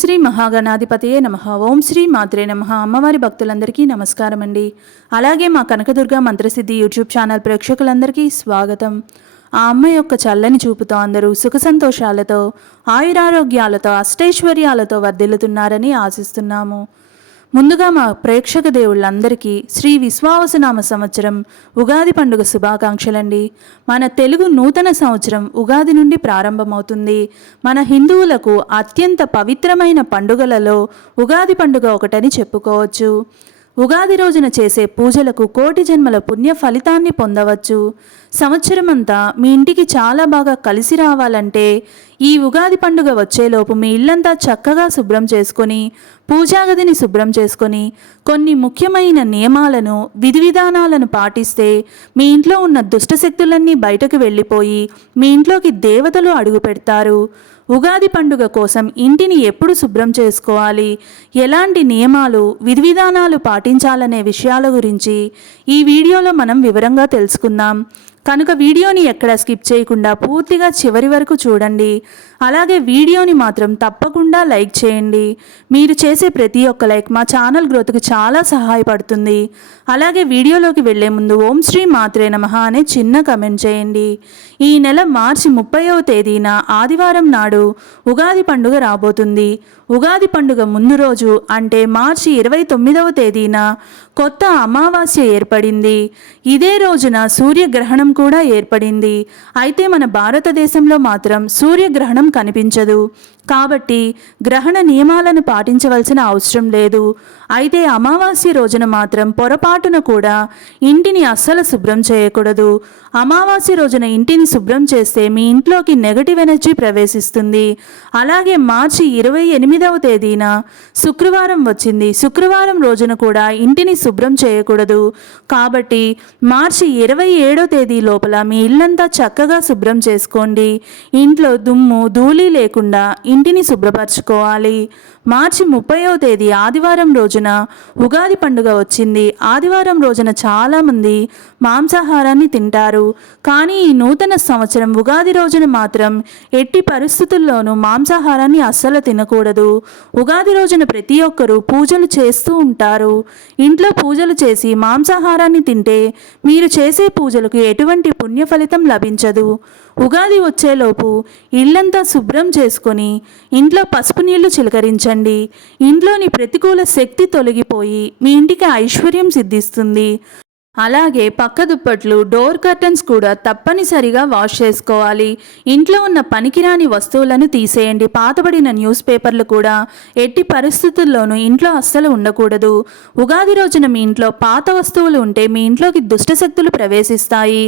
శ్రీ మహాగణాధిపతియే నమ. ఓం శ్రీ మాత్రే నమ. అమ్మవారి భక్తులందరికీ నమస్కారం అండి అలాగే మా కనకదుర్గ మంత్రసిద్ధి యూట్యూబ్ ఛానల్ ప్రేక్షకులందరికీ స్వాగతం. ఆ అమ్మ యొక్క చల్లని చూపుతో అందరూ సుఖ సంతోషాలతో ఆయురారోగ్యాలతో అష్టైశ్వర్యాలతో వర్ధిల్లుతున్నారని ఆశిస్తున్నాము. ముందుగా మా ప్రేక్షక దేవుళ్ళందరికీ శ్రీ విశ్వావసనామ సంవత్సరం ఉగాది పండుగ శుభాకాంక్షలండి. మన తెలుగు నూతన సంవత్సరం ఉగాది నుండి ప్రారంభమవుతుంది. మన హిందువులకు అత్యంత పవిత్రమైన పండుగలలో ఉగాది పండుగ ఒకటని చెప్పుకోవచ్చు. ఉగాది రోజున చేసే పూజలకు కోటి జన్మల పుణ్య ఫలితాన్ని పొందవచ్చు. సంవత్సరమంతా మీ ఇంటికి చాలా బాగా కలిసి రావాలంటే ఈ ఉగాది పండుగ వచ్చేలోపు మీ ఇల్లంతా చక్కగా శుభ్రం చేసుకొని పూజాగదిని శుభ్రం చేసుకొని కొన్ని ముఖ్యమైన నియమాలను విధి విధానాలను పాటిస్తే మీ ఇంట్లో ఉన్న దుష్టశక్తులన్నీ బయటకు వెళ్ళిపోయి మీ ఇంట్లోకి దేవతలు అడుగు పెడతారు. ఉగాది పండుగ కోసం ఇంటిని ఎప్పుడు శుభ్రం చేసుకోవాలి? ఎలాంటి నియమాలు విధి విధానాలు పాటించాలనే విషయాల గురించి ఈ వీడియోలో మనం వివరంగా తెలుసుకుందాం. కనుక వీడియోని ఎక్కడ స్కిప్ చేయకుండా పూర్తిగా చివరి వరకు చూడండి. అలాగే వీడియోని మాత్రం తప్పకుండా లైక్ చేయండి. మీరు చేసే ప్రతి ఒక్క లైక్ మా ఛానల్ గ్రోత్కి చాలా సహాయపడుతుంది. అలాగే వీడియోలోకి వెళ్ళే ముందు ఓం శ్రీ మాత్రే నమ అనే చిన్న కమెంట్ చేయండి. ఈ నెల మార్చి ముప్పైవ తేదీన ఆదివారం నాడు ఉగాది పండుగ రాబోతుంది. ఉగాది పండుగ ముందు రోజు అంటే మార్చి ఇరవై తొమ్మిదవ తేదీన కొత్త అమావాస్య ఏర్పడింది. ఇదే రోజున సూర్యగ్రహణం కూడా ఏర్పడింది. అయితే మన భారతదేశంలో మాత్రం సూర్యగ్రహణం కనిపించదు. కాబట్టి గ్రహణ నియమాలను పాటించవలసిన అవసరం లేదు. అయితే అమావాస్య రోజున మాత్రం పొరపాటున కూడా ఇంటిని అస్సలు శుభ్రం చేయకూడదు. అమావాస్య రోజున ఇంటిని శుభ్రం చేస్తే మీ ఇంట్లోకి నెగటివ్ ఎనర్జీ ప్రవేశిస్తుంది. అలాగే మార్చి ఇరవై ఎనిమిదవ తేదీన శుక్రవారం వచ్చింది. శుక్రవారం రోజున కూడా ఇంటిని శుభ్రం చేయకూడదు. కాబట్టి మార్చి ఇరవై ఏడో తేదీ లోపల మీ ఇల్లంతా చక్కగా శుభ్రం చేసుకోండి. ఇంట్లో దుమ్ము ధూళి లేకుండా ఇంటిని శుభ్రపరచుకోవాలి. మార్చి ముప్పైవ తేదీ ఆదివారం రోజున ఉగాది పండుగ వచ్చింది. ఆదివారం రోజున చాలామంది మాంసాహారాన్ని తింటారు. కానీ ఈ నూతన సంవత్సరం ఉగాది రోజున మాత్రం ఎట్టి పరిస్థితుల్లోనూ మాంసాహారాన్ని అస్సలు తినకూడదు. ఉగాది రోజున ప్రతి ఒక్కరూ పూజలు చేస్తూ ఉంటారు. ఇంట్లో పూజలు చేసి మాంసాహారాన్ని తింటే మీరు చేసే పూజలకు ఎటువంటి పుణ్య ఫలితం లభించదు. ఉగాది వచ్చేలోపు ఇల్లంతా శుభ్రం చేసుకొని ఇంట్లో పసుపు నీళ్ళు చిలకరించండి. ఇంట్లోని ప్రతికూల శక్తి తొలగిపోయి మీ ఇంటికి ఐశ్వర్యం సిద్ధిస్తుంది. అలాగే పక్క దుప్పట్లు డోర్ కర్టన్స్ కూడా తప్పనిసరిగా వాష్ చేసుకోవాలి. ఇంట్లో ఉన్న పనికిరాని వస్తువులను తీసేయండి. పాతబడిన న్యూస్ పేపర్లు కూడా ఎట్టి పరిస్థితుల్లోనూ ఇంట్లో అస్సలు ఉండకూడదు. ఉగాది రోజున మీ ఇంట్లో పాత వస్తువులు ఉంటే మీ ఇంట్లోకి దుష్టశక్తులు ప్రవేశిస్తాయి.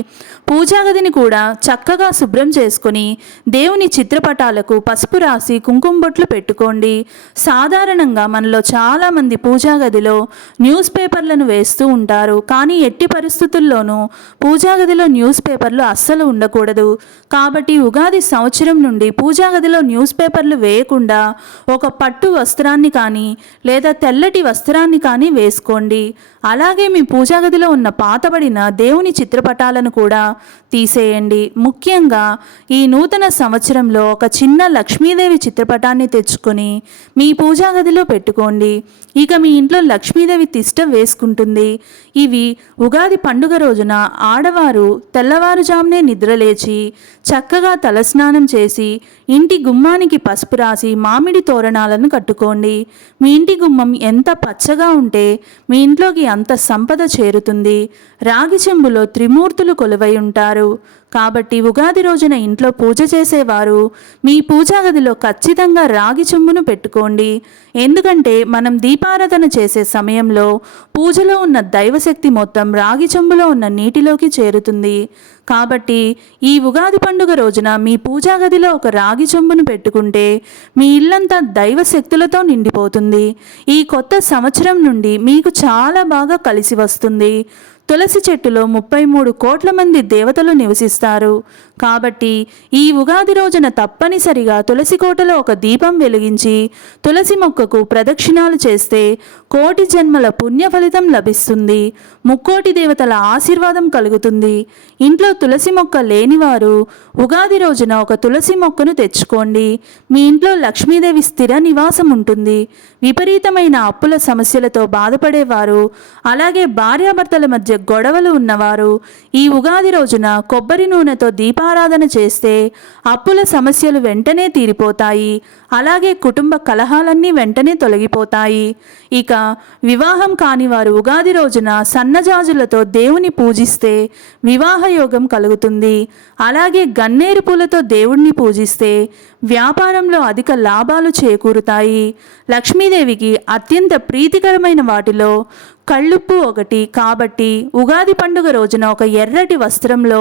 పూజాగదిని కూడా చక్కగా శుభ్రం చేసుకుని దేవుని చిత్రపటాలకు పసుపు రాసి కుంకుమ బొట్లు పెట్టుకోండి. సాధారణంగా మనలో చాలామంది పూజాగదిలో న్యూస్ పేపర్లను వేస్తూ ఉంటారు. కానీ ఎట్టి పరిస్థితుల్లోనూ పూజాగదిలో న్యూస్ పేపర్లు అస్సలు ఉండకూడదు. కాబట్టి ఉగాది సంవత్సరం నుండి పూజా గదిలో న్యూస్ పేపర్లు వేయకుండా ఒక పట్టు వస్త్రాన్ని కానీ లేదా తెల్లటి వస్త్రాన్ని కానీ వేసుకోండి. అలాగే మీ పూజాగదిలో ఉన్న పాతబడిన దేవుని చిత్రపటాలను కూడా తీసేయండి. ముఖ్యంగా ఈ నూతన సంవత్సరంలో ఒక చిన్న లక్ష్మీదేవి చిత్రపటాన్ని తెచ్చుకొని మీ పూజాగదిలో పెట్టుకోండి. ఇక మీ ఇంట్లో లక్ష్మీదేవి తిష్ట వేసుకుంటుంది. ఇవి ఉగాది పండుగ రోజున ఆడవారు తెల్లవారుజామునే నిద్రలేచి చక్కగా తలస్నానం చేసి ఇంటి గుమ్మానికి పసుపు రాసి మామిడి తోరణాలను కట్టుకోండి. మీ ఇంటి గుమ్మం ఎంత పచ్చగా ఉంటే మీ ఇంట్లోకి అంత సంపద చేరుతుంది. రాగి చెంబులో త్రిమూర్తులు కొలువై ఉంటారు. కాబట్టి ఉగాది రోజున ఇంట్లో పూజ చేసేవారు మీ పూజా గదిలో ఖచ్చితంగా రాగి చెంబును పెట్టుకోండి. ఎందుకంటే మనం దీపారాధన చేసే సమయంలో పూజలో ఉన్న దైవశక్తి మొత్తం రాగి చెంబులో ఉన్న నీటిలోకి చేరుతుంది. కాబట్టి ఈ ఉగాది పండుగ రోజున మీ పూజా గదిలో ఒక రాగి చెంబును పెట్టుకుంటే మీ ఇల్లంతా దైవ శక్తులతో నిండిపోతుంది. ఈ కొత్త సంవత్సరం నుండి మీకు చాలా బాగా కలిసి వస్తుంది. తులసి చెట్టులో ముప్పై మూడు కోట్ల మంది దేవతలు నివసిస్తారు. కాబట్టి ఈ ఉగాది రోజున తప్పనిసరిగా తులసి కోటలో ఒక దీపం వెలిగించి తులసి మొక్కకు ప్రదక్షిణాలు చేస్తే కోటి జన్మల పుణ్య ఫలితం లభిస్తుంది. ముక్కోటి దేవతల ఆశీర్వాదం కలుగుతుంది. ఇంట్లో తులసి మొక్క లేనివారు ఉగాది రోజున ఒక తులసి మొక్కను తెచ్చుకోండి. మీ ఇంట్లో లక్ష్మీదేవి స్థిర నివాసం ఉంటుంది విపరీతమైన అప్పుల సమస్యలతో బాధపడేవారు. అలాగే భార్యాభర్తల మధ్య గొడవలు ఉన్నవారు. ఈ ఉగాది రోజున కొబ్బరి నూనెతో దీపారాధన చేస్తే అప్పుల సమస్యలు వెంటనే తీరిపోతాయి. అలాగే కుటుంబ కలహాలన్నీ వెంటనే తొలగిపోతాయి. ఇక వివాహం కాని వారు ఉగాది రోజున సన్నజాజులతో దేవుని పూజిస్తే వివాహ యోగం కలుగుతుంది. అలాగే గన్నేరు పూలతో దేవుణ్ణి పూజిస్తే వ్యాపారంలో అధిక లాభాలు చేకూరుతాయి. లక్ష్మీదేవికి అత్యంత ప్రీతికరమైన వాటిలో కళ్ళుప్పు ఒకటి కాబట్టి ఉగాది పండుగ రోజున ఒక ఎర్రటి వస్త్రంలో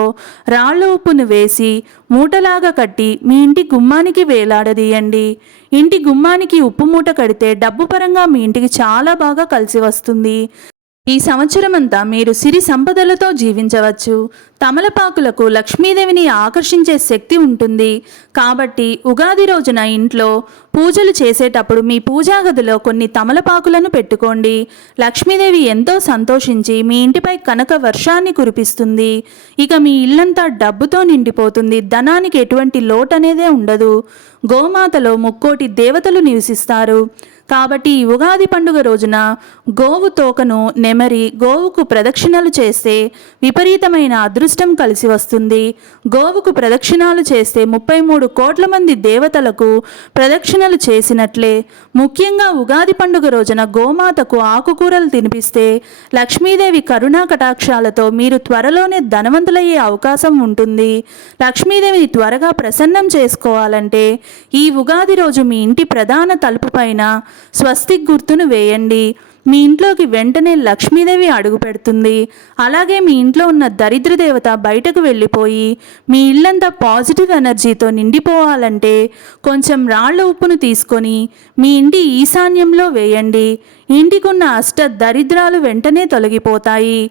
రాళ్ళ ఉప్పును వేసి మూటలాగా కట్టి మీ ఇంటి గుమ్మానికి వేలాడదీయండి. ఇంటి గుమ్మానికి ఉప్పు మూట కడితే డబ్బు పరంగా మీ ఇంటికి చాలా బాగా కలిసి వస్తుంది. ఈ సంవత్సరమంతా మీరు సిరి సంపదలతో జీవించవచ్చు. తమలపాకులకు లక్ష్మీదేవిని ఆకర్షించే శక్తి ఉంటుంది. కాబట్టి ఉగాది రోజున ఇంట్లో పూజలు చేసేటప్పుడు మీ పూజా గదిలో కొన్ని తమలపాకులను పెట్టుకోండి. లక్ష్మీదేవి ఎంతో సంతోషించి మీ ఇంటిపై కనక వర్షాన్ని కురిపిస్తుంది. ఇక మీ ఇల్లంతా డబ్బుతో నిండిపోతుంది. ధనానికి ఎటువంటి లోటు అనేదే ఉండదు. గోమాతలో ముక్కోటి దేవతలు నివసిస్తారు. కాబట్టి ఈ ఉగాది పండుగ రోజున గోవు తోకను నెమరి గోవుకు ప్రదక్షిణలు చేస్తే విపరీతమైన అదృష్టం కలిసి వస్తుంది. గోవుకు ప్రదక్షిణాలు చేస్తే ముప్పై మూడు కోట్ల మంది దేవతలకు ప్రదక్షిణలు చేసినట్లే. ముఖ్యంగా ఉగాది పండుగ రోజున గోమాతకు ఆకుకూరలు తినిపిస్తే లక్ష్మీదేవి కరుణా కటాక్షాలతో మీరు త్వరలోనే ధనవంతులయ్యే అవకాశం ఉంటుంది. లక్ష్మీదేవిని త్వరగా ప్రసన్నం చేసుకోవాలంటే ఈ ఉగాది రోజు మీ ఇంటి ప్రధాన తలుపు పైన స్వస్తిక్ గుర్తును వేయండి. మీ ఇంట్లోకి వెంటనే లక్ష్మీదేవి అడుగు పెడుతుంది. అలాగే మీ ఇంట్లో ఉన్న దరిద్ర దేవత బయటకు వెళ్ళిపోయి మీ ఇల్లంతా పాజిటివ్ ఎనర్జీతో నిండిపోవాలంటే కొంచెం రాళ్ళ ఉప్పును తీసుకొని మీ ఇంటి ఈశాన్యంలో వేయండి. ఇంటికున్న అష్ట దరిద్రాలు వెంటనే తొలగిపోతాయి.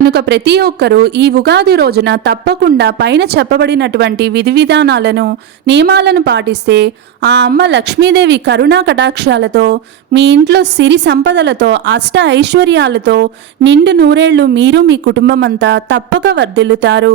కనుక ప్రతి ఒక్కరూ ఈ ఉగాది రోజున తప్పకుండా పైన చెప్పబడినటువంటి విధి విధానాలను నియమాలను పాటిస్తే ఆ అమ్మ లక్ష్మీదేవి కరుణా కటాక్షాలతో మీ ఇంట్లో సిరి సంపదలతో అష్ట ఐశ్వర్యాలతో నిండు నూరేళ్ళు మీరు మీ కుటుంబం అంతా తప్పక వర్ధిల్లుతారు.